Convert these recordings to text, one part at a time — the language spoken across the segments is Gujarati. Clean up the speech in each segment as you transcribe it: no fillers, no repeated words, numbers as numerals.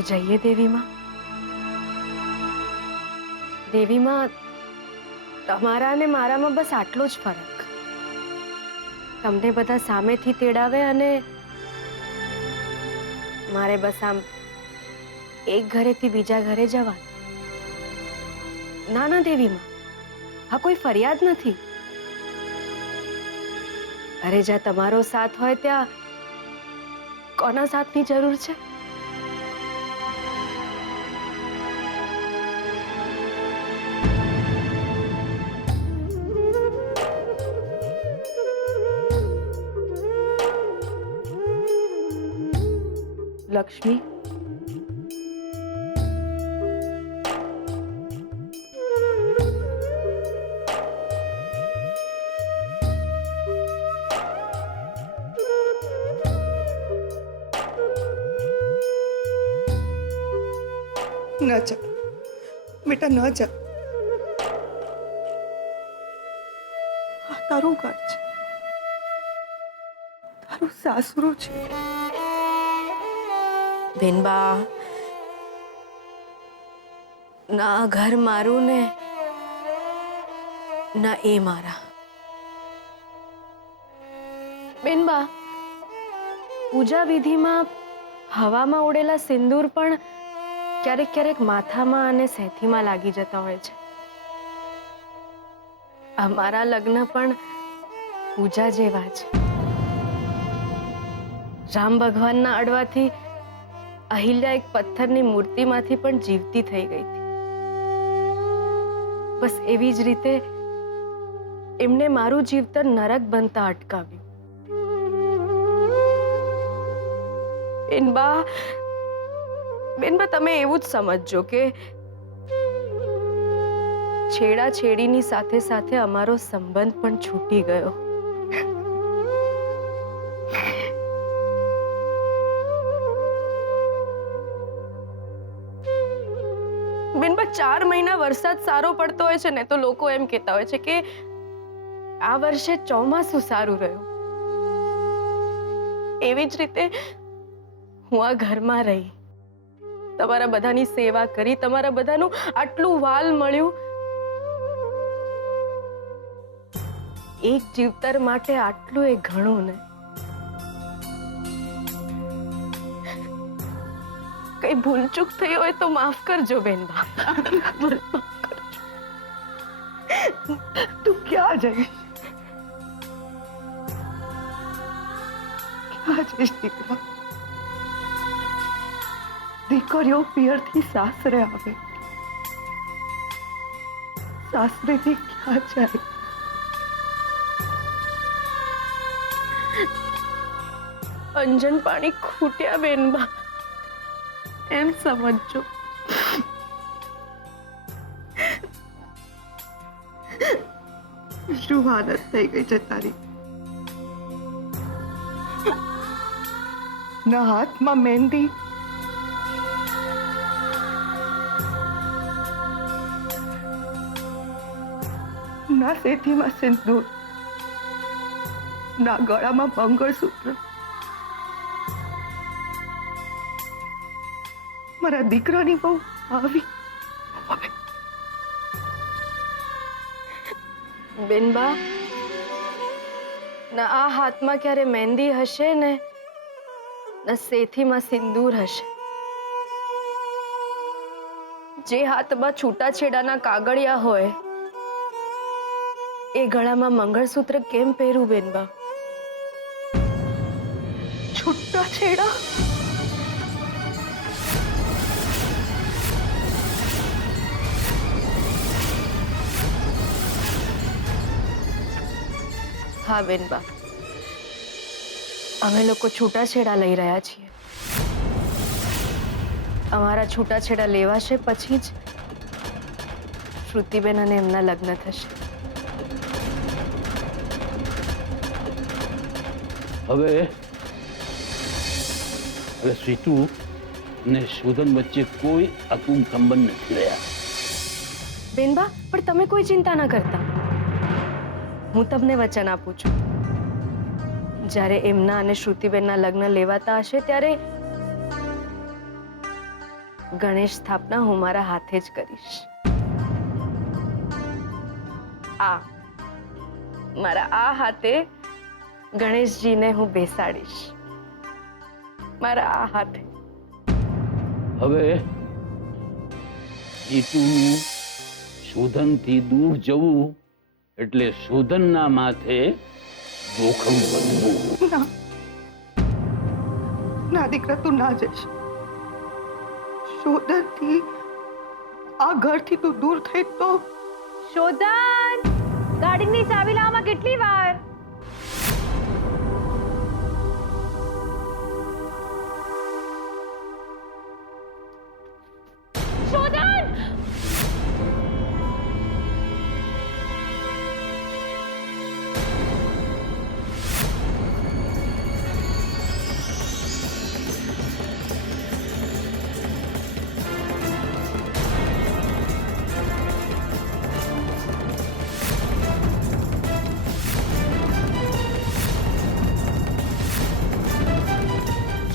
તો જઈએ દેવીમાં. દેવીમાં તમારા અને મારામાં બસ આટલો જ ફરક. તમને બધા સામેથી તેડાવે અને મારે બસ આમ એક ઘરેથી બીજા ઘરે જવાનું. ના ના દેવીમાં, આ કોઈ ફરિયાદ નથી. અરે જ્યાં તમારો સાથ હોય ત્યાં કોના સાથની જરૂર છે? લક્ષ્મી, ન જા બેટા, ન જા. આ તારું ઘર છે, તારું સાસરું છે. બેનબા, ના ઘર મારું ને ના એ મારા. બેનબા, પૂજા વિધિમાં હવામાં ઉડેલા સિંદૂર પણ ક્યારેક ક્યારેક માથામાં અને સેથીમાં લાગી જતા હોય છે. અમારા લગ્ન પણ પૂજા જેવા છે. રામ ભગવાનના અડવાથી અહિલ્યા એક પથ્થરની મૂર્તિમાંથી પણ જીવતી થઈ ગઈ હતી. બસ એવી જ રીતે એમને મારું જીવતર નરક બનતા અટકાવ્યું. બેનબા, તમે એવું જ સમજજો કે છેડા છેડીની સાથે સાથે અમારો સંબંધ પણ છૂટી ગયો. બેનબા, 4 મહિના વરસાદ સારો પડતો હોય છે ને તો લોકો એમ કહેતા હોય છે કે આ વર્ષે ચોમાસું સારું રહ્યું. એવી જ રીતે હું આ ઘરમાં રહી, તમારા બધાની સેવા કરી, તમારા બધાનું આટલું વાલ મળ્યું. એક જીવતર માટે આટલું એ ઘણું ને. કઈ ભૂલચૂક થઈ હોય તો માફ કરજો બેનબા. તું ક્યાં જઈશ? ક્યાં જઈશ દીકરા? દીકરીઓ પિયરથી સાસરે આવે, સાસરેથી ક્યાં જાય? અંજન પાણી ખૂટ્યા બેનબા, એમ સમજજો. શું હાલત થઈ ગઈ છે તારી? ના હાથમાં મહેંદી, ના સેથીમાં સિંદૂર, ના ગળામાં મંગળસૂત્ર. મારા દીકરાની બહુ આવી. બેનબા, ના આ હાથમાં ક્યારે મહેંદી હશે ને ના સેથીમાં સિંદૂર હશે. જે હાથમાં છૂટાછેડાના કાગળિયા હોય એ ગળામાં મંગળસૂત્ર કેમ પહેરું બેનબા? છૂટાછેડા? હા બેનબા, અમે લોકો છૂટાછેડા લઈ રહ્યા છીએ. અમારા છૂટાછેડા લેવાશે પછી જ શ્રુતિબેન અને એમના લગ્ન થશે. હવે સ્વીટુ ને શોધન વચ્ચે કોઈ અકુમ સંબંધ નથી રહ્યા. બેનબા, પણ તમે કોઈ ચિંતા ન કરતા. હું તમને વચન આપું છું, જ્યારે એમના અને શ્રુતિબેનના લગ્ન લેવાતા હશે ત્યારે ગણેશ સ્થાપના હું મારા હાથે જ કરીશ. મારા આ હાથે ગણેશજીને હું બેસાડીશ. મારા આ હાથે. હવે જીતુનું શોધનથી દૂર જવું એટલે શોધનના માથે જોખમ વધવું. ના ના દીકરા, તું ના જઈશ. શોધનથી આ ઘરથી તું દૂર થઈ તો શોધન, ગાડીની ચાવી લાવવામાં કેટલી વાર? શોધન!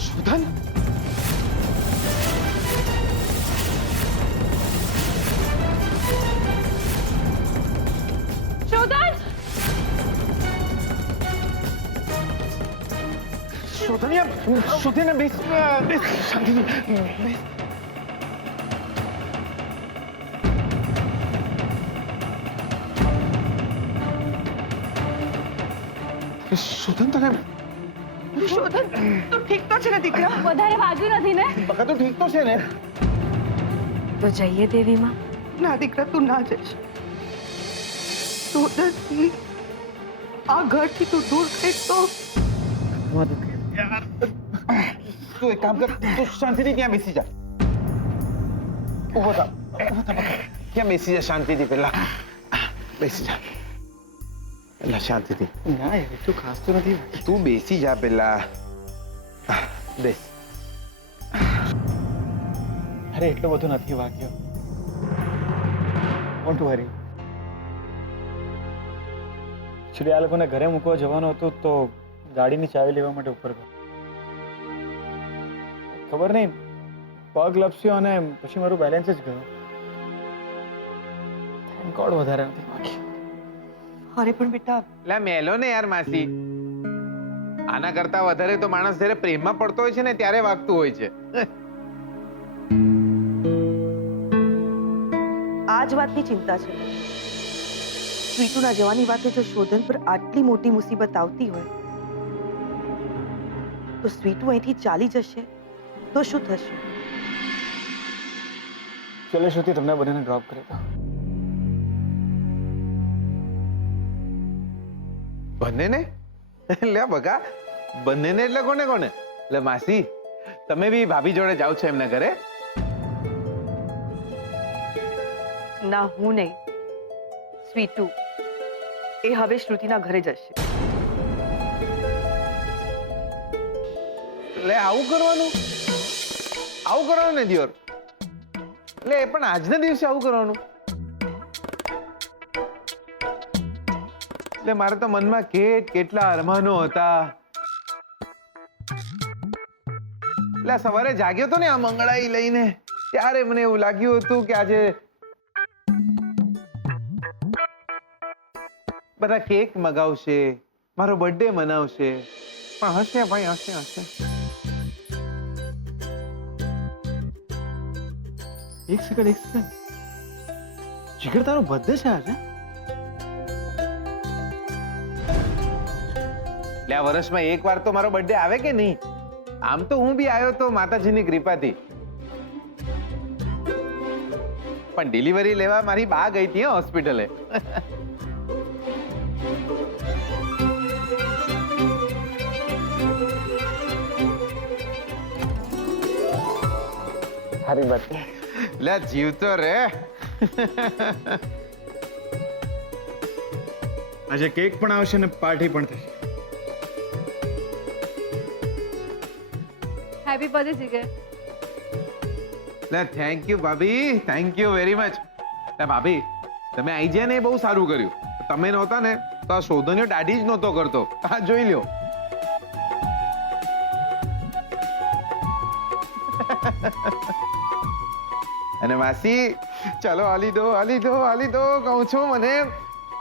શોધન, શોધન! શોધન યાર, શોધન બેસ, બેસ શાંતિથી બેસ. શોધન, તને શોધન, તું ઠીક તો છે ને દીકરા? વધારે વાગ્યું નથી ને? બકા તો ઠીક તો છે ને? તો જઈએ દેવીમાં. ના દીકરા, તું ના જઈશ. શોધનથી આ ઘરથી તું દૂર થઈ તો તું એક કામ કર, તું શાંતિથી ત્યાં બેસી જા. ઉભો થા, ત્યાં બેસી જા શાંતિથી. પેલા બેસી જા, પેલા શાંતિથી. ના યાર, તું ખાસ તો નથી. તું બેસી જા પેલા. બેસ. અરે એટલો બધો નથી વાગ્યો. Don't worry. એકચ્યુઅલી આ લોકોને ઘરે મૂકવા જવાનું હતું તો ગાડીની ચાવી લેવા માટે ઉપર ગયો. ખબર નહીં, પગ લપસ્યો અને પછી મારું બેલેન્સ જ ગયો. થેન્ક ગોડ વધારે નથી વાગ્યો. અરે પણ બેટા, લા મેલો ને યાર માસી. આના કરતા વધારે તો માણસ જ્યારે પ્રેમમાં પડતો હોય છે ને ત્યારે વાગતું હોય છે. આ જ વાતની ચિંતા છે. સ્વીટુના જવાની વાતે જો શોધન પર આટલી મોટી મુસીબત આવતી હોય તો સ્વીટુ અહીંથી ચાલી જશે તો શું થશે? ચલો શ્રુતિ, તમને બંનેને ડ્રોપ કરી દો. બંનેને? લે બકા, બંનેને એટલે કોને કોને? લે માસી, તમે બી ભાભી જોડે જાવ છો એમના ઘરે? ના, હું નહીં. સ્વીટુ એ હવે શ્રુતિના ઘરે જશે. લે આવું કરવાનું? આવું કરવાનું ને દિયોર? લે પણ આજના દિવસે આવું કરવાનું? લે મારે તો મનમાં કેટલા અરમાનો હતા. લે સવારે જાગ્યો તો ને આ મંગળાઈ લઈને, ત્યારે મને એવું લાગ્યું હતું કે આજે બધા કેક મગાવશે, મારો બર્થડે મનાવશે. પણ હશે ભાઈ, હશે હશે. એક સેકન્ડ. જીગર, તારો બર્થડે છે આજે? લે આ વર્ષમાં એક વાર તો મારો બર્થડે આવે કે નહીં? આમ તો હું બી આવ્યો તો માતાજીની કૃપાથી, પણ ડિલિવરી લેવા મારી બા ગઈ હતી હોસ્પિટલે. હારી બર્થડે. લે જીવતો રે. આજે કેક પણ આવશે ને પાર્ટી પણ થશે. હેપી બર્થડે જીગર. લે થેન્ક યુ ભાભી, થેન્ક યુ વેરી મચ. લે ભાભી, તમે આવી ગયા ને એ બહુ સારું કર્યું. તમે નહોતા ને તો આ શોધનીઓ દાઢી જ નહોતો કરતો. આ જોઈ લ્યો. અને માસી ચાલો આલી દો કહું છું, મને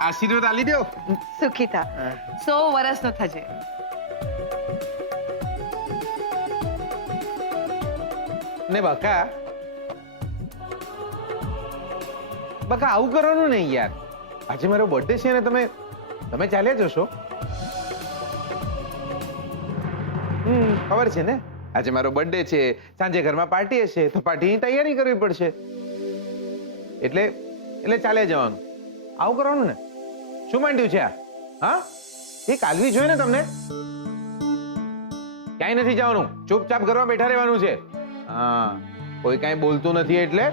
આશીર્વાદ આલી દો. સુખી થા 100 વર્ષનો થજે. ને બકા આવું કરવાનું નહીં યાર. આજે મારો બર્થડે છે ને તમે ચાલ્યા જશો. ખબર છે ને આજે મારો બર્થડે છે, સાંજે ઘરમાં પાર્ટી હશે તો પાર્ટીની તૈયારી કરવી પડશે, એટલે ચાલ્યા જવાનું. આવું કરવાનું ને. શું માંડ્યું છે આ? હા એ કાલવી જોઈએ ને તમને. ક્યાંય નથી જવાનું, ચૂપચાપ ઘરમાં બેઠા રહેવાનું છે. હા કોઈ કાંઈ બોલતું નથી એટલે.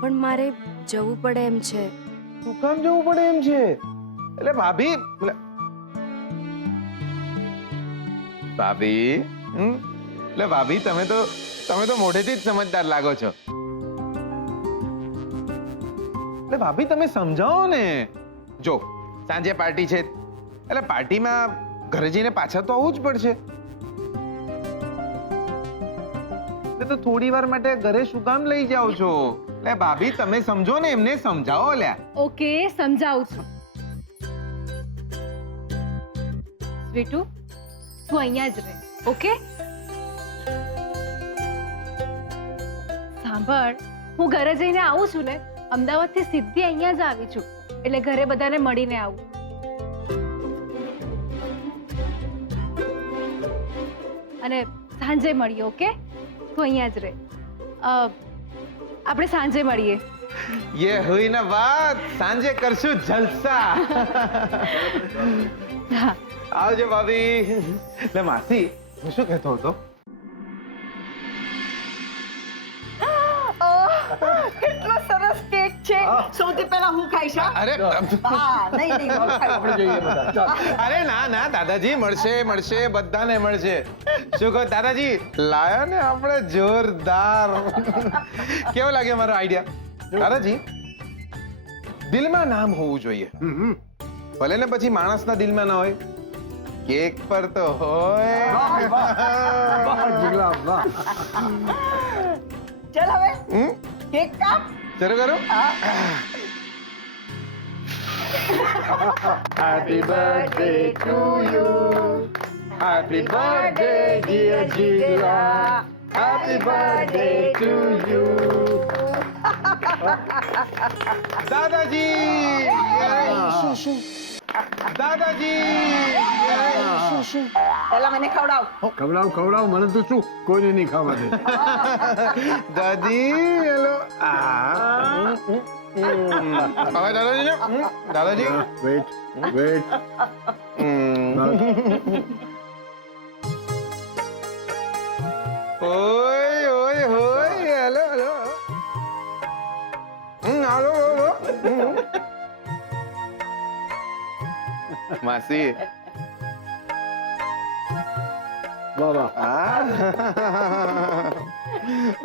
પણ મારે જવું પડે એમ છે. શું કામ જવું પડે એમ છે? એટલે ભાભી એટલે ભાભી તમે તો મોઢેથી જ સમજદાર લાગો છો. એટલે ભાભી તમે સમજાવો ને. જો સાંજે પાર્ટી છે એટલે પાર્ટીમાં ઘરે જઈને પાછા તો આવવું જ પડશે. એટલે તો થોડી વાર માટે ઘરે શું કામ લઈ જાઓ છો? એટલે ભાભી તમે સમજો ને, એમને સમજાવો લ્યા. ઓકે સમજાવું છું. સ્વીટુ તું અહીંયા જ રહે. ઓકે સાંભળ, હું ઘરે જઈને આવું છું ને, અમદાવાદથી સીધી અહીંયા જ આવી છું, એટલે ઘરે બધાને મળીને આવું. અને સાંજે મળીએ. ઓકે તું અહીંયા જ રહે. આપણે સાંજે મળીએ. ये हुई ना बात. सांजे करशु जलसा. હા આવજો ભાભી. લે માસી હું શું કહેતો હતો? કેટલો સરસ કેક છે. સૌથી પહેલા હું ખાઈશ. હા? અરે નહીં હું ખાઈશ. અરે ના દાદાજી, મળશે બધાને મળશે. શું કહો દાદાજી, લાયા ને આપણે જોરદાર. કેવો લાગે મારો આઈડિયા? દાદાજી દિલમાં નામ હોવું જોઈએ. ભલે ને પછી માણસના દિલમાં ના હોય, કેક પર તો હોય. ચલ હવે કેક કાપ. ચલો કરો. Happy birthday to you. Happy birthday dear Jila. Happy birthday to you. દાદાજી દાદાજી પહેલા મને ખવડાવ. ખવડાવ મને તો શું કોઈને નહીં ખાવા દે. દાદી હેલો. હવે દાદાજી વેટ ઓય હેલો હાલો માસી. વાહ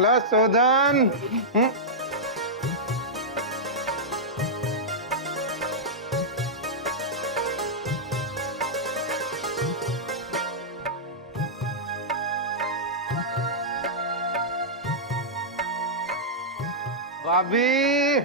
લો શોધન. ભાભી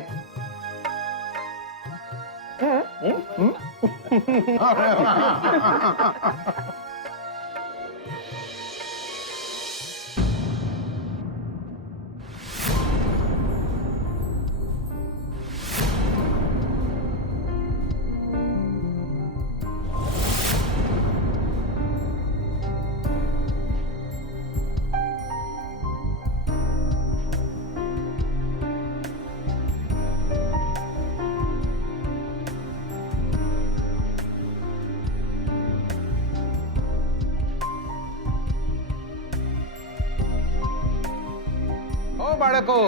बाड़को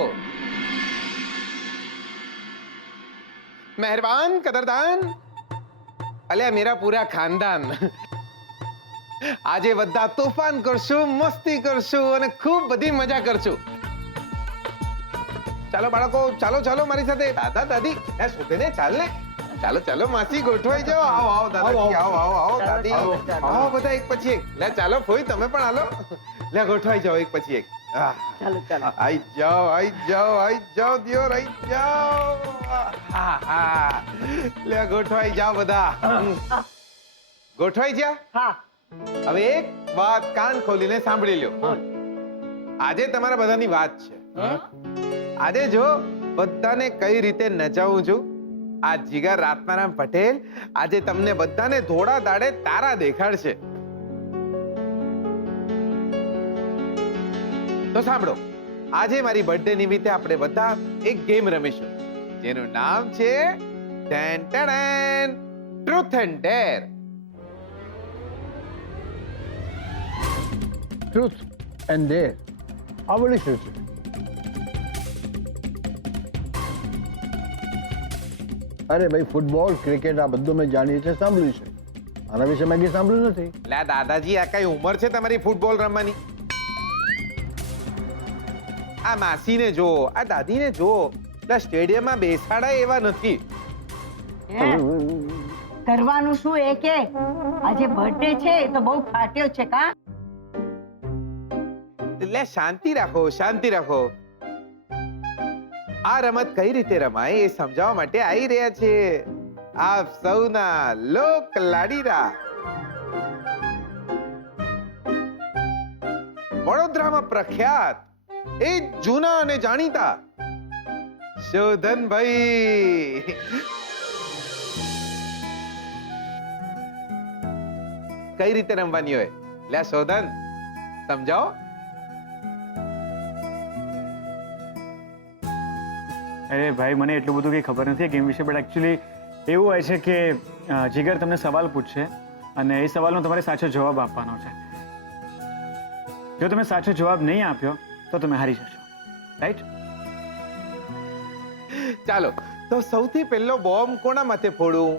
मेहरबान कदरदान अल्या मेरा पूरा खानदान આજે બધા તોફાન કરશું, મસ્તી કરશું અને ખૂબ બધી મજા કરશું. ચાલો બાળકો, ચાલો મારી સાથે. દાદા દાદી એ શોધે ને, ચાલ ને. ચાલો માસી ગોઠવાઈ જાઓ. આવો દાદાજી, આવો દાદી, આવો બધા એક પછી એક. લે ચાલો ફોઈ તમે પણ હાલો. લે ગોઠવાઈ જાઓ એક પછી એક. ચાલો ચાલો આઈ જાઓ દિયોર આઈ જાઓ. હા. લે ગોઠવાઈ જાઓ બધા. ગોઠવાઈ ગયા? હા હવે એક વાત કાન ખોલીને સાંભળી લ્યો. આજે તમારા બધાની વાત છે. આજે જો બધાને કઈ રીતે નચાવું છું. આ જીગર રાતનારામ પટેલ આજે તમને બધાને ધોળા દાડે તારા દેખાડશે. તો સાંભળો, આજે મારી બર્થડે નિમિત્તે આપણે બધા એક ગેમ રમીશું જેનું નામ છે truth and dare. Truth and dare આ વળી શું છે? અરે ભાઈ, ફૂટબોલ ક્રિકેટ આ બધું મેં જાણીએ છે, સાંભળ્યું છે. આના વિશે મેં કંઈ સાંભળ્યું નથી. લે દાદાજી, આ કઈ ઉંમર છે તમારી ફૂટબોલ રમવાની? આ માસીને જો, આ દાદીને જો, સ્ટેડિયમમાં બેસાડા એવા નથી. કરવાનું શું એ કે આજે બર્થડે છે એ તો બહુ ફાટ્યો છે કા એટલે શાંતિ રાખો, શાંતિ રાખો. આ રમત કઈ રીતે રમાય એ સમજાવવા માટે આવી રહ્યા છે આપ સૌના લોક લાડીલા વડોદરામાં પ્રખ્યાત એ જૂના અને જાણીતા શોધનભાઈ. કઈ રીતે રમવાની હોય? લે શોધન, સમજાવો. અરે ભાઈ, મને એટલું બધું કંઈ ખબર નથી ગેમ વિશે, બટ એકચ્યુઅલી એવું હોય છે કે જીગર તમને સવાલ પૂછશે અને એ સવાલનો તમારે સાચો જવાબ આપવાનો છે. જો તમે સાચો જવાબ નહીં આપ્યો તો તમે હારી જશો, રાઈટ? ચાલો, તો સૌથી પહેલો બોમ્બ કોના માથે ફોડું?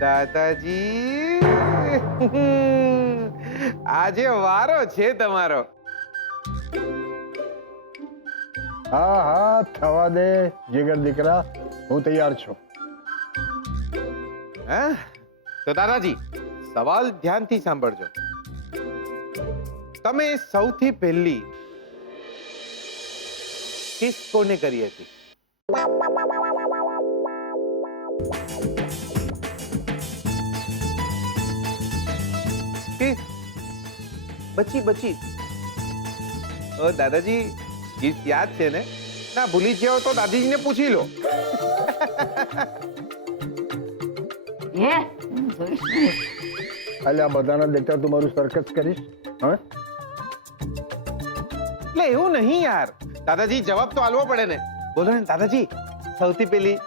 દાદાજી, આજે વારો છે તમારો. હા હા, થવા દે જીગર દીકરા, હું તૈયાર છું. હા? તો દાદાજી, સવાલ ધ્યાનથી સાંભળજો. તમે સૌથી પહેલી કિસ કોને કરી હતી? બચી. ઓ દાદાજી, ગીત યાદ છે ને? ના ભૂલી જાઓ તો દાદીજીને પૂછી લો. હે એટલે આ બધાના દેખતા તું મારું સર્કસ કરીશ? હવે એટલે એવું નહીં યાર, દાદાજી જવાબ તો આલવો પડે ને. બોલો ને દાદાજી, સૌથી પહેલી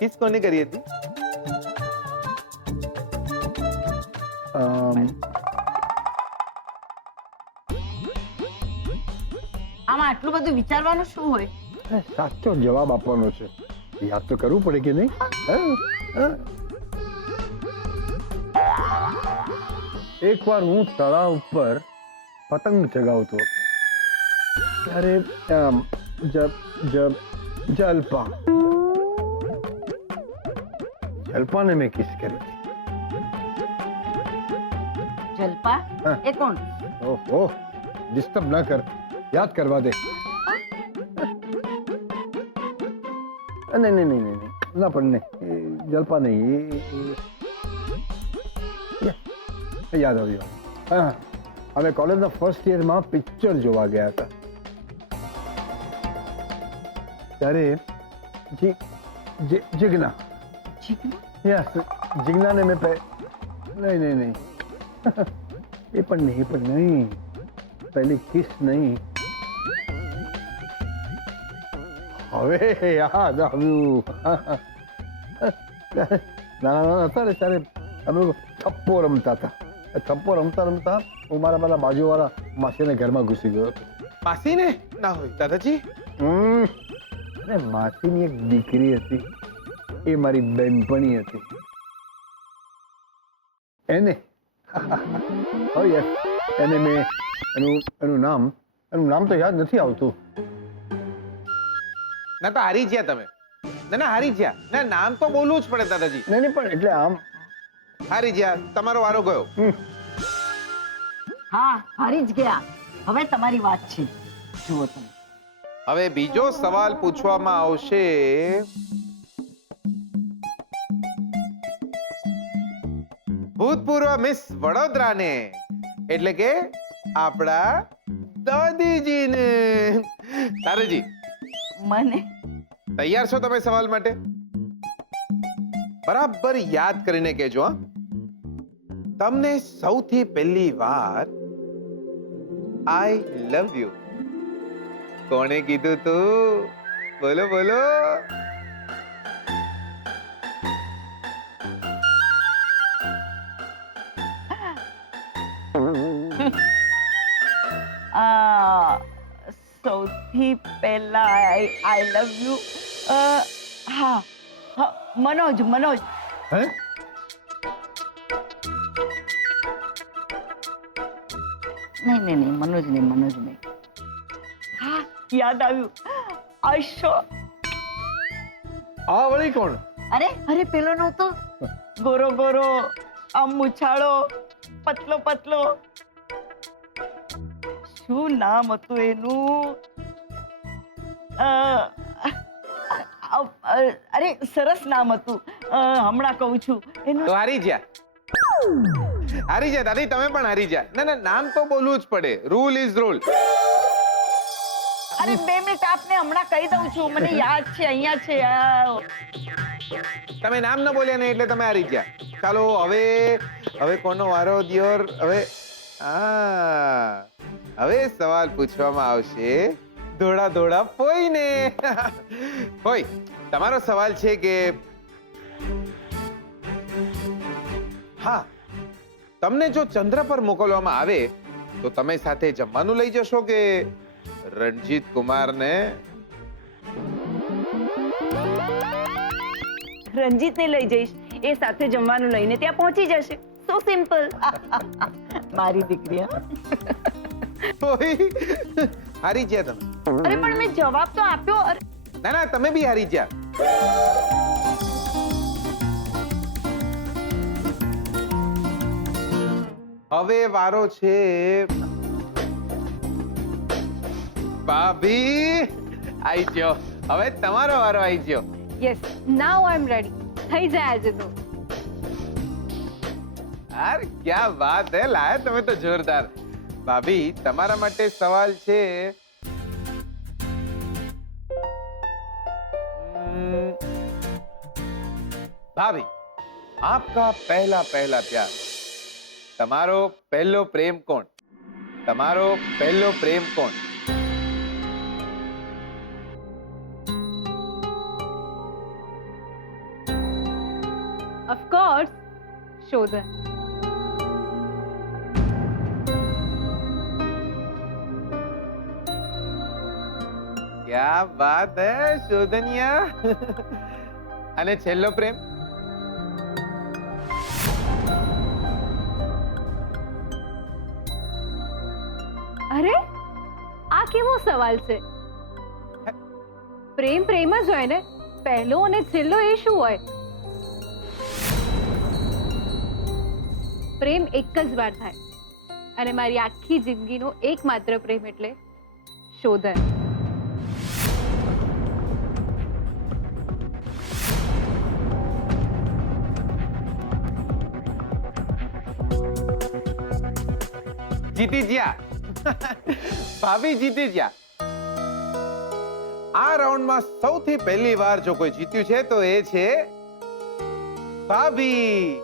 કિસ કોને કરી હતી? આમાં આટલું બધું વિચારવાનું શું હોય? સાચો જવાબ આપવાનો છે, યાદ તો કરવું પડે કે નહીં? એકવાર હું તળાવ ઉપર પતંગ ચગાવતો હતો ત્યારે જલપાને મેં કિસ કરી. જલપા એ કોણ? ઓહો, ડિસ્ટર્બ ના કર, યાદ કરવા દે. નહીં, ના પણ નહીં, જલપા નહીં, યાદ આવ્યું. હા, અમે કોલેજના ફર્સ્ટ યરમાં પિક્ચર જોવા ગયા હતા ત્યારે જીજ્ઞા જીજ્ઞાને મેં નહીં એ પણ નહીં, પહેલી કિસ નહીં. હવે યાદ આવ્યું. નાના હતા ને ત્યારે અમે લોકો થપ્પો રમતા હતા. થપ્પો રમતા હું મારા પેલા બાજુવાળા માસીને ઘરમાં ઘૂસી ગયો હતો. માસીને ના હોય દાદાજી? અને માસીની એક દીકરી હતી, એ મારી બેનપણી હતી. એને ઓ યસ એને મેં એનું નામ તો યાદ નથી આવતું. ના તો હારી ગયા તમે. ના હારી ગયા. ના નામ તો બોલવું જ પડે દાદાજી. નહીં પણ એટલે આમ હારી ગયા, તમારો વારો ગયો. હા હારી જ ગયા. હવે તમારી વાત છે. જુઓ તમે. હવે બીજો સવાલ પૂછવામાં આવશે. ભૂતપૂર્વ મિસ વડોદરાને, એટલે કે આપણા દાદીજીને. તારેજી મને તૈયાર છો તમે સવાલ માટે? બરાબર યાદ કરીને કહેજો. હા, તમને સૌથી પહેલી વાર આઈ લવ યુ કોણે કીધું તું? બોલો બોલો. સૌથી પહેલા આઈ લવ યુ હા હા, મનોજ હે નહીં મનોજ નહીં. હા યાદ આવ્યું. આશો. આ વળી કોણ? અરે પેલો નહોતો, ગોરો ગોરો, આમ મૂછાળો, પતલો. શું નામ હતું એનું? અરે સરસ નામ હતું. હમણાં કહું છું એનું. તો હારી ગયા દાદી, તમે પણ હારી ગયા. ના નામ તો બોલવું જ પડે. Rule is rule. અરે 2 મિનિટ આપને હમણાં કહી દઉં છું. મને યાદ છે, અહીંયા છે. તમે નામ ન બોલ્યા ને એટલે તમે હારી ગયા. ચાલો હવે કોનો વારો દિયોર? હવે સવાલ પૂછવામાં આવશે ધોળા ફોઈને. ફોઈ, તમારો સવાલ છે કે હા, તમને જો ચંદ્ર પર મોકલવામાં આવે તો તમે સાથે જમવાનું લઈ જશો કે રણજીત કુમારને? રંજીતને લઈ જઈશ. એ સાથે જમવાનું લઈને ત્યાં પહોંચી જશે. સો સિમ્પલ. મારી દીકરી. ફોઈ, હારી ગયા તમે. અરે પણ મેં જવાબ તો આપ્યો. ના તમે બી હારી ગયા. હવે વારો છે ભાભી. આઈ ગયો. હવે તમારો વારો આઈ ગયો. યસ, નાઉ આઈ એમ રેડી. થઈ જાય આજે તો. યાર ક્યા વાત હે, લાયા તમે તો જોરદાર. ભાભી, તમારા માટે સવાલ છે. ભાભી, આપકા પહેલા પ્યાર. તમારો પહેલો પ્રેમ કોણ? Of course, Shodhan. ક્યા વાત હે શોધનિયા. અને છેલ્લો પ્રેમ? અરે આ કેવો સવાલ છે? પ્રેમ જ હોય ને. પહેલો અને છેલ્લો એ શું હોય? પ્રેમ એક જ વાર થાય, અને મારી આખી જિંદગીનો એકમાત્ર પ્રેમ એટલે શોધન. જીતી ગયા. ભાભી જીતી ગયા. આ રાઉન્ડમાં સૌથી પહેલી વાર જો કોઈ જીત્યું છે તો એ છે ભાભી.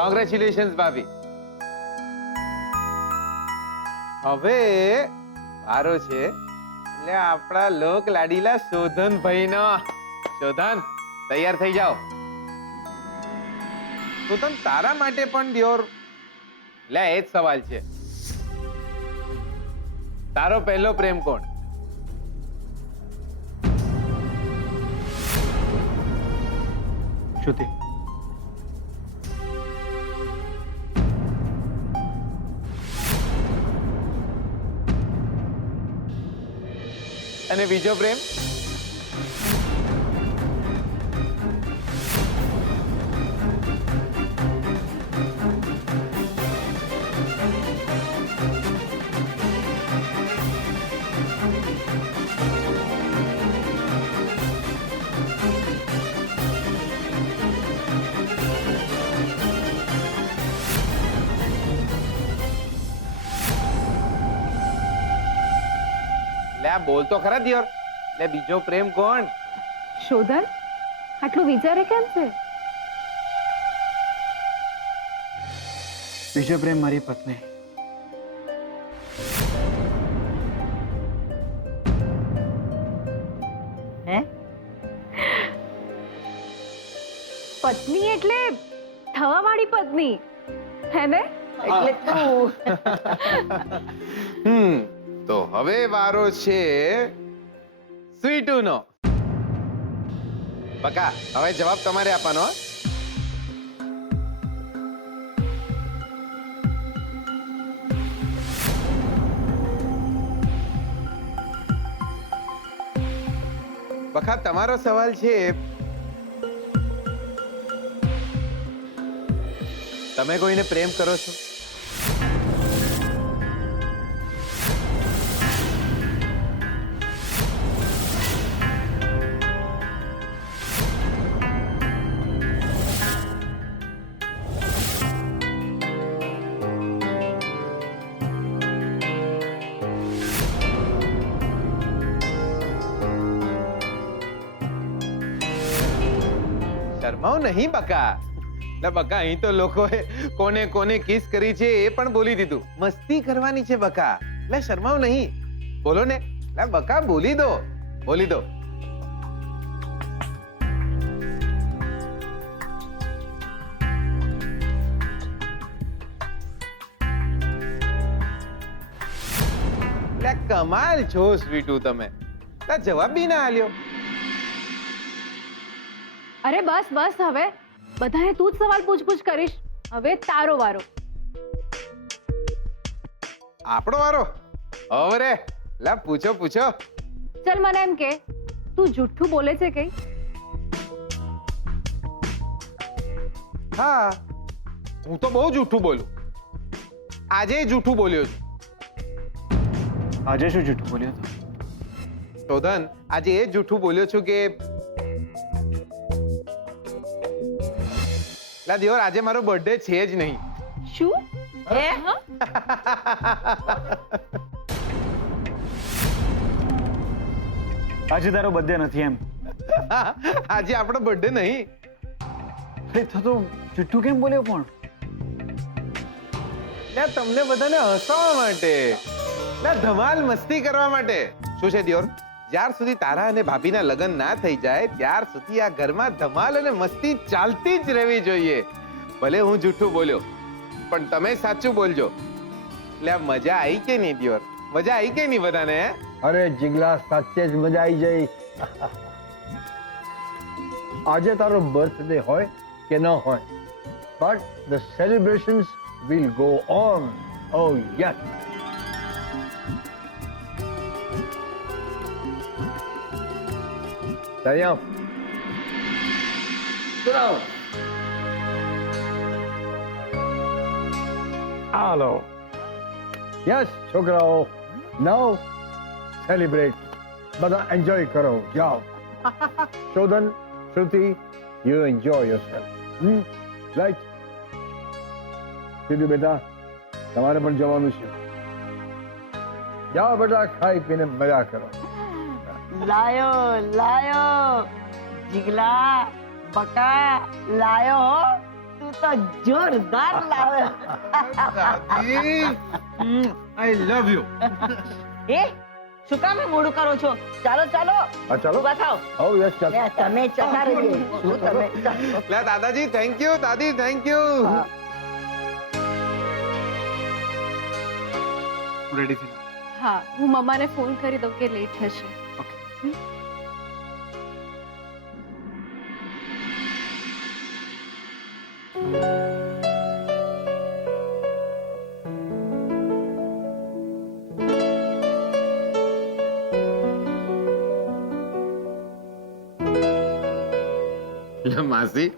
કોંગ્રેચ્યુલેશન્સ ભાભી. હવે વારો છે એટલે આપણા લોક લાડીલા શોધન ભાઈનો. શોધન, તૈયાર થઈ જાઓ. શોધન, તારા માટે પણ દિયોર લે એ જ સવાલ છે. તારો પહેલો પ્રેમ કોણ? શ્રુતિ. અને બીજો પ્રેમ? લે આ બોલ તો ખરા દિયોર. લે બીજો પ્રેમ કોણ? શોધન આટલું વિચારે કેમ છે? બીજો પ્રેમ મારી પત્ની. હે પત્ની એટલે થવાવાળી પત્ની હે ને? એટલે તું તો હવે વારો છે સ્વીટુનો. બકા હવે જવાબ તમારે આપવાનો. હો? બકા તમારો સવાલ છે, તમે કોઈને પ્રેમ કરો છો? શરમાઓ નહીં બકા. લે બકા અહીં તો લોકોએ કોને કોને કિસ કરી છે એ પણ બોલી દીધું. મસ્તી કરવાની છે બકા. લે શરમાઓ નહીં, બોલો ને. લે બકા બોલી દો, બોલી દો. લે કમાલ છો સ્વીટુ તમે. લે જવાબ બી ના આલ્યો. અરે બસ બસ, હવે બધાને તું જ સવાલ પૂછપૂછ કરીશ. હવે તારો વારો. આપણો વારો? હવે રે લા પૂછો પૂછો. ચલ મને એમ કે તું જુઠ્ઠું બોલે છે કઈ? હા હું તો બહુ જૂઠું બોલું. આજે જૂઠું બોલ્યો છું. આજે શું જૂઠું બોલ્યો હતો? શોધન આજે એ જૂઠું બોલ્યો છું કે લા દિયોર આજે મારો બર્થડે છે જ નહીં. શું? હે આજે તારો બર્થડે નથી એમ? આજે આપણો બર્થડે નહીં. અરે તો જુઠ્ઠું કેમ બોલ્યો પણ? લા તમને બધાને હસાવવા માટે, લા ધમાલ મસ્તી કરવા માટે. શું છે દિયોર, જ્યાર સુધી તારા અને ભાભીના લગ્ન ના થઈ જાય ત્યાર સુધી આ ઘરમાં ધમાલ અને મસ્તી ચાલતી જ રહેવી જોઈએ. ભલે હું જૂઠું બોલ્યો પણ તમે સાચું બોલજો. એટલે આ મજા આવી કે નહીં દિયોર? મજા આવી કે નહીં બધાને? અરે જીગલા, સાચે જ મજા આવી જઈ. આજે તારો બર્થડે હોય કે ન હોય, but the celebrations will go on. Oh yes. Daniel. Hello. Yes, છોકરાઓ. Now celebrate. બધા enjoy કરો. જાઓ. શોધન, શ્રુતિ, you enjoy yourself. Right? સીધું બેટા, તમારે પણ જવાનું છે. જાઓ બેટા, ખાઈ પીને મજા કરો. લાયો લાયો જીગલા બકા લાયો હો. તું તો જોરદાર લાવે. આઈ લવ યુ. એ શું કામ મોડું કરો છો? ચાલો ચાલો હા ચાલો. ઉભા થાઓ. Oh yes, ચાલો. લે, તમે જતા રહીએ. શું તમે ચાલો. લે દાદાજી થેન્ક યુ, દાદી થેન્ક યુ. રેડી થઈ હા, હું મમ્માને ફોન કરી દઉં કે લેટ થશે. એટલે માસી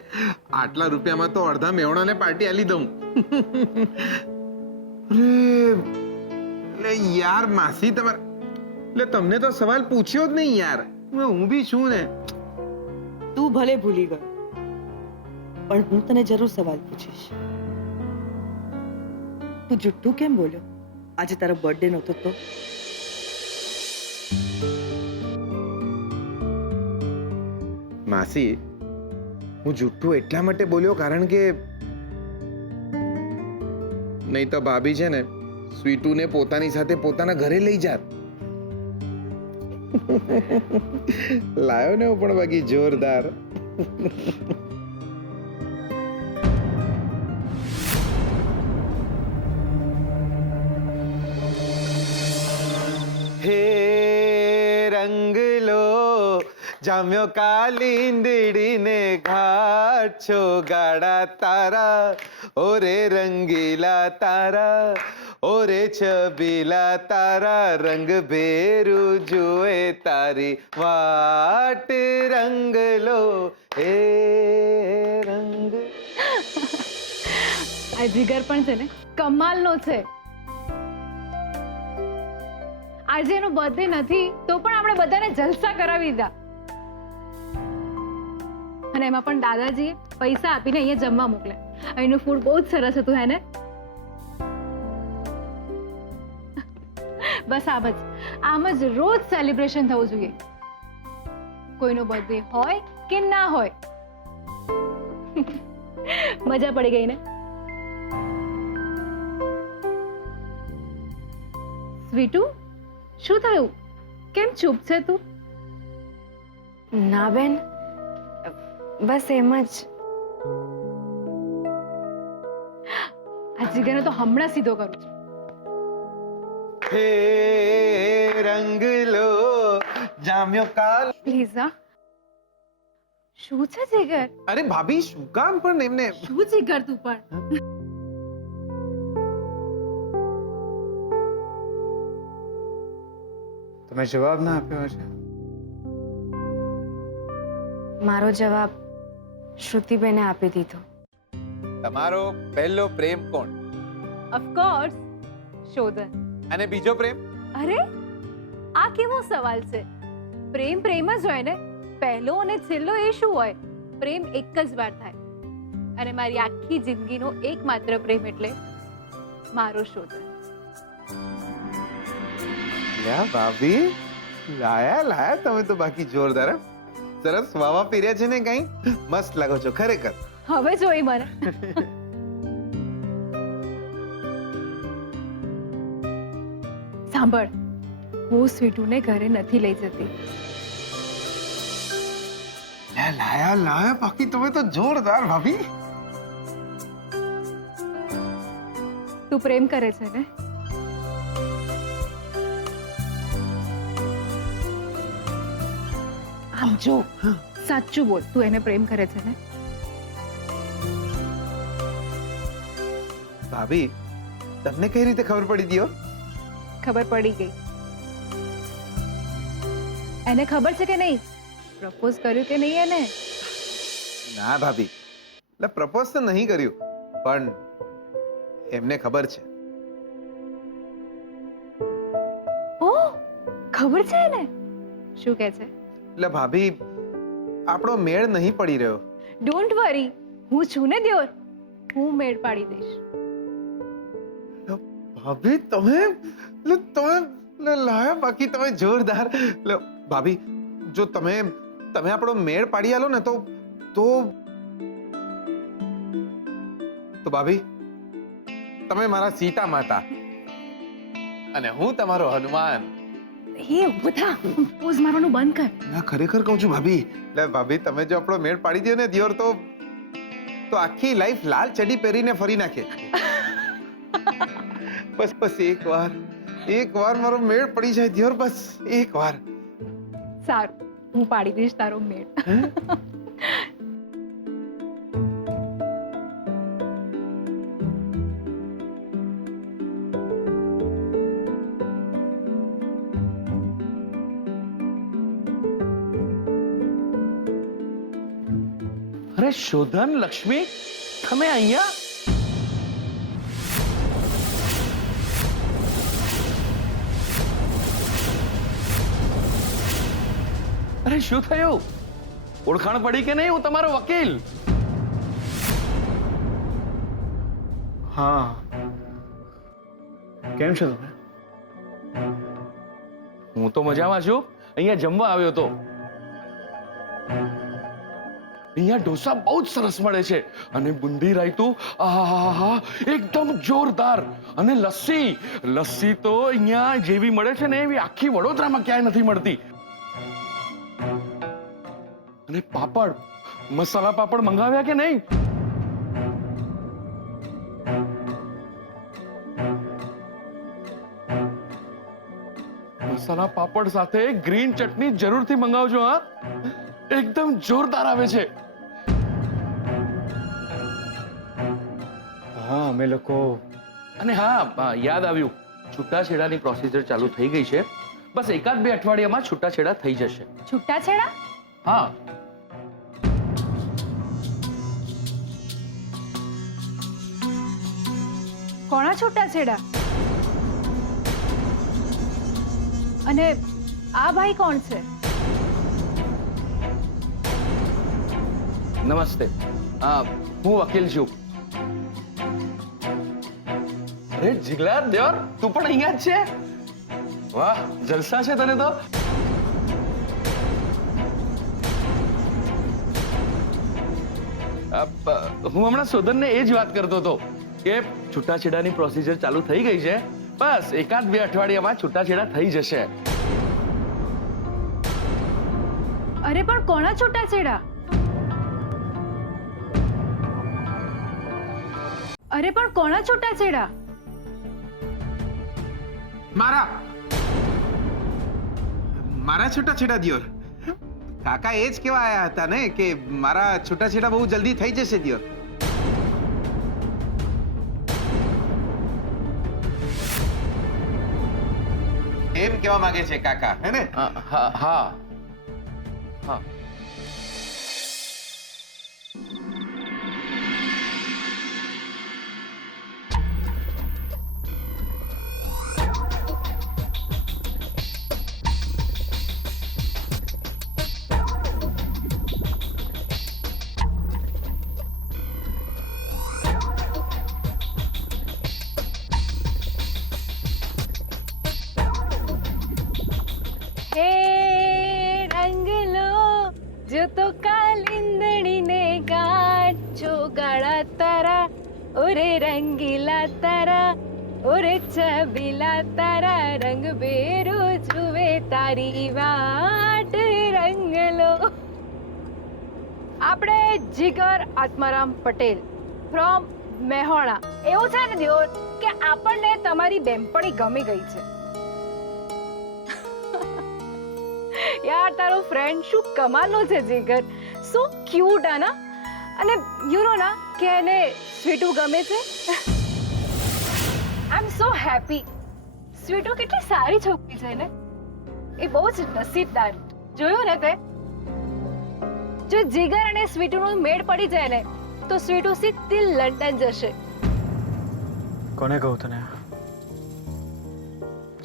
આટલા રૂપિયામાં તો અડધા મેવણાને પાર્ટી આલી દઉં. અરે એટલે યાર માસી તમારે એટલે તમને તો સવાલ પૂછ્યો જ નહીં યાર. હું બી છું ને. તું ભલે ભૂલી ગયો પણ હું તને જરૂર સવાલ પૂછીશ. તું જુઠ્ઠું કેમ બોલ્યો આજે તારો બર્થડે નહોતો તો? માસી હું જુઠ્ઠું એટલા માટે બોલ્યો કારણ કે નહીં તો ભાભી છે ને સ્વીટુને પોતાની સાથે પોતાના ઘરે લઈ જાત. લાયો ને હું પણ બાકી જોરદાર. હે રંગલો જામ્યો કાલિંદડીને ઘાટ છો ગાડા તારા ઓરે રંગીલા તારા ઓરે છબીલા તારા રંગ ભેરું જુએ તારી વાટ રંગલો હે રંગ. આ જીગર પણ છે ને કમાલનો છે. આજે એનો બર્થડે નથી તો પણ આપણે બધાને જલસા કરાવી દીધા અને એમાં પણ દાદાજીએ પૈસા આપીને અહીંયા જમવા મોકલ્યા. અહીંનું ફૂડ બહુ જ સરસ હતું હે ને? બસ આમ જ રોજ સેલિબ્રેશન થવું જોઈએ. કોઈનો બર્થડે હોય કે ના હોય. મજા પડી ગઈ ને? સ્વીટુ શું થયું? કેમ ચૂપ છે તું? ના બેન, બસ એમ જ. આ જીગરને તો હમણાં સીધો કરું છું. હે રંગલો જામ્યો કાલ. પ્લીઝ હા. શું છે જીગર? અરે ભાભી શું કામ પણ એમને શું જીગર તું પણ? તમે જવાબ ના આપ્યો છે. મારો જવાબ શ્રુતિબેને આપી દીધો. તમારો પહેલો પ્રેમ કોણ ઓફકોર્સ શોધન. અને બીજો પ્રેમ? અરે આ કેવો સવાલ છે? પ્રેમ પ્રેમ જ હોય ને. પહેલો અને છેલ્લો એ શું હોય? પ્રેમ એક જ વાર થાય અને મારી આખી જિંદગીનો એકમાત્ર પ્રેમ એટલે મારો શોધન. યા ભાભી લાયા તમે તો બાકી જોરદાર. સરસ વાવા પીર્યા છે ને કઈ મસ્ત લાગો છો ખરેખર. હવે જોઈ મને. સાંભળ, હું સ્વીટુને ઘરે નથી લઈ જતી. લાયા બાકી તમે તો જોરદાર ભાભી. તું પ્રેમ કરે છે ને? આમ જો સાચું બોલ, તું એને પ્રેમ કરે છે ને? ભાભી તમને કઈ રીતે ખબર પડી દીયો? ખબર પડી ગઈ. એને ખબર છે કે નહીં પ્રપોઝ કર્યું કે નહીં એને? ના ભાભી એટલે પ્રપોઝ તો નહીં કર્યું પણ એમને ખબર છે. ઓ ખબર છે એને? શું કહે છે? એટલે ભાભી આપણો મેળ નહીં પડી રહ્યો. ડોન્ટ વરી, હું છું ને દિયોર, હું મેળ પાડી દઈશ. ભાભી તમે લાયા બાકી તમે જોરદાર. એટલે ભાભી જો તમે આપણો મેળ પાડી આલો ને તો ભાભી તમે મારા સીતા માતા અને હું તમારો હનુમાન. એ બધા પોઝ મારવાનું બંધ કર. ના ખરેખર કહું છું ભાભી. એટલે ભાભી તમે જો આપણો મેળ પાડી દો ને દિયોર તો આખી લાઈફ લાલ ચડી પહેરીને ફરી નાખે. બસ એક વાર મારો મેળ પડી જાય દિયોર, બસ એક વાર. સારું, હું પાડી દઈશ તારો મેળ. અરે શોધન, લક્ષ્મી, તમે અહીંયા? અરે શું થયું? ઓળખાણ પડી કે નહીં? હું તમારો વકીલ. હા, કેમ છો તમે? હું તો મજામાં છું. અહીંયા જમવા આવ્યો તો. અહીંયા ઢોસા બહુ જ સરસ મળે છે અને બુંદી રાયતું આહાહા એકદમ જોરદાર. અને લસ્સી તો અહીંયા જેવી મળે છે ને એવી આખી વડોદરામાં ક્યાંય નથી મળતી. અને પાપડ, મસાલા પાપડ મંગાવ્યા કે નહીં? મસાલા પાપડ સાથે ગ્રીન ચટણી જરૂરથી મંગાવજો. હા, એકદમ જોરદાર આવે છે. હા, અમે લોકો. અને હા, યાદ આવ્યું, છૂટાછેડાની પ્રોસિજર ચાલુ થઈ ગઈ છે. બસ એકાદ બે અઠવાડિયામાં છૂટાછેડા થઈ જશે. છૂટાછેડા? હા. કોના છૂટાછેડા? અને આ ભાઈ કોણ છે? નમસ્તે. હું વકીલ છું. અરે જીગલા દેવર, તું પણ અહીંયા જ છે? વાહ, જલસા છે તને તો. હું હમણાં શોધનને એ જ વાત કરતો હતો કે છૂટાછેડાની પ્રોસિજર ચાલુ થઈ ગઈ છે. બસ એકાદ બે અઠવાડિયામાં છૂટાછેડા થઈ જશે. અરે પણ કોના છૂટાછેડા? અરે પણ કોના છૂટાછેડા? મારા છૂટાછેડા દિયોર. કાકા એ જ કેવા આયા હતા ને કે મારા છૂટાછેડા બહુ જલ્દી થઈ જશે દિયોર. એમ કેવા માંગે છે કાકા, હે ને? હા હા. હે રંગ લો જો તો કાલિંદડીને ગાંઠો ગાળા તારા, ઓરે રંગીલા તારા, ઓરે છબીલા તારા, રંગ બેરો જુએ તારી વાટ રંગ લો. આપણે જીગર આત્મારામ પટેલ ફ્રોમ મેહોણા. એવું છે ને દિયોર કે આપણને તમારી બેનપણી ગમી ગઈ છે. યાર તારો ફ્રેન્ડ શું કમાલનો છે જીગર, સો ક્યુટ આના. અને યુ નો ના કે એને સ્વીટુ ગમે છે. આઈ એમ સો હેપી. સ્વીટુ કેટલી સારી છોકરી છે ને, એ બહુ જ નસીબદાર. જોયું ને તે? જો જીગર અને સ્વીટુનો મેળ પડી જાય ને તો સ્વીટુ સીધી લંડન જશે. કોને કહું તને?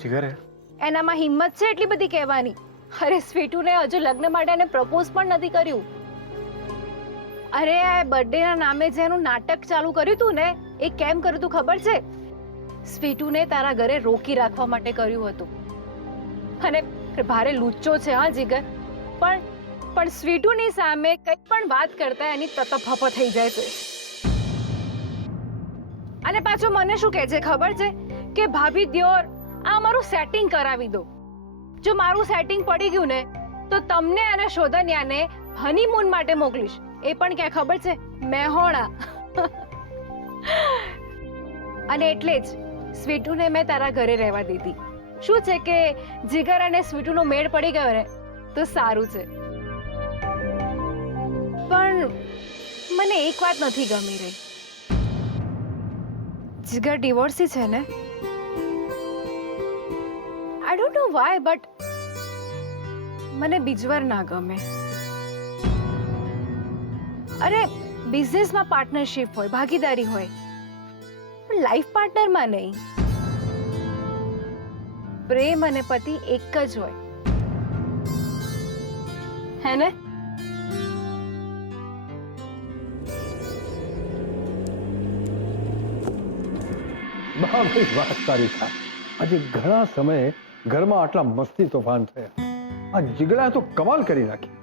જીગરે? એનામાં હિંમત છે એટલી બધી કહેવાની. અરે સ્વીટુને હજુ લગ્ન માટે એને પ્રપોઝ પણ નથી કર્યું. અરે આ બર્થડે ના નામે જે એનું નાટક ચાલુ કર્યું તું ને, એ કેમ કર્યું તું ખબર છે? સ્વીટુને તારા ઘરે રોકી રાખવા માટે કર્યું હતું. અને ભારે લુચ્ચો છે હા જીગર, પણ સ્વીટુની સામે કંઈ પણ વાત કરતા એની તતફપ થઈ જાય છે. અને પાછું મને શું કહે છે ખબર છે કે ભાભી દિયોર આ મારું સેટિંગ કરાવી દો. જો મારું સેટિંગ પડી ગયું ને તો તમને અને શોધન્યાને હનીમૂન માટે મોકલીશ. એ પણ ક્યાં ખબર છે? મેહોણા. અને એટલે જ સ્વીટુને મેં તારા ઘરે રહેવા દીધી. શું છે કે જીગર અને સ્વીટુનો મેળ પડી ગયો ને તો સારું છે. પણ મને એક વાત નથી ગમી રહી. જીગર ડિવોર્સી છે ને? I don't know why, but મને બીજવાર ના ગમે. અરે બિઝનેસમાં પાર્ટનરશિપ હોય, ભાગીદારી હોય, પણ લાઈફ પાર્ટનરમાં નહીં. પ્રેમ અને પતિ એક જ હોય, હે ને? ભાઈ વાત તારી ખા. આજે ઘણા સમયે ઘરમાં આટલા મસ્તી તોફાન થયા. આ જીગડા તો કમાલ કરી નાખી.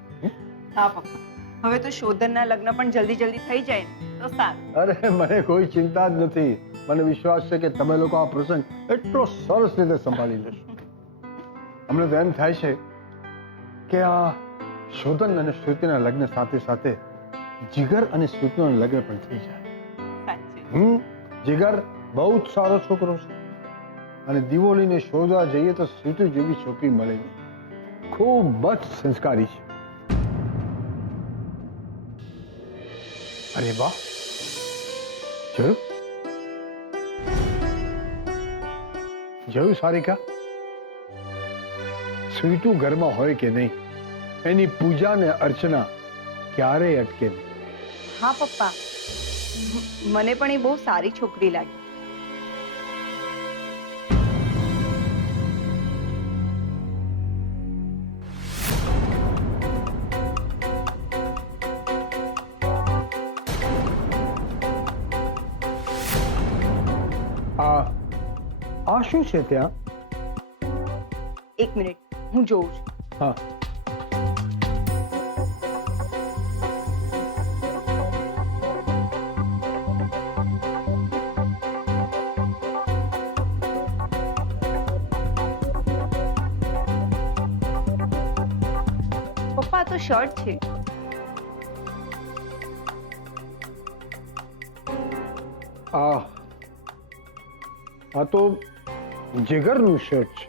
હા પપ્પા, હવે તો શોધનના લગ્ન પણ જલ્દી જલ્દી થઈ જાય ને તો સારું. અરે મને કોઈ ચિંતા જ નથી. મને વિશ્વાસ છે કે તમે લોકો આ પ્રસંગ એટલો સરસ રીતે સંભાળી લેશો. અમને તો એમ થાય છે કે આ શોધન અને શ્રુતિના લગ્ન સાથે સાથે જીગર અને શ્રુતિના લગ્ન પણ થઈ જાય. સાચું. જીગર બહુ જ સારો છોકરો છે અને દિવાળીને શોધવા જઈએ તો શ્રુતિ જેવી છોકરી મળે નહીં. ખૂબ જ સંસ્કારી છે. અરે વાહ, જોયું જોયું સારિકા, સ્વીટુ ઘરમાં હોય કે નહીં, એની પૂજા ને અર્ચના ક્યારેય અટકે નહીં. હા પપ્પા, મને પણ એ બહુ સારી છોકરી લાગી. આ શું છે ત્યાં? એક મિનિટ, હું જોઉં છું. હા, પપ્પા આ તો શર્ટ છે. આ તો જીગરનું શર્ટ છે.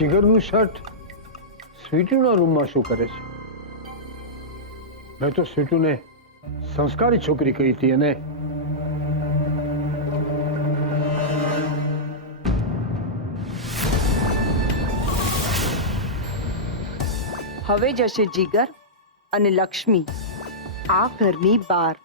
જીગરનું શર્ટ સ્વીટુના રૂમમાં શું કરે છે? મેં તો સ્વીટુને સંસ્કારી છોકરી કહી હતી અને હવે જશે જીગર અને લક્ષ્મી આ ઘરની બહાર.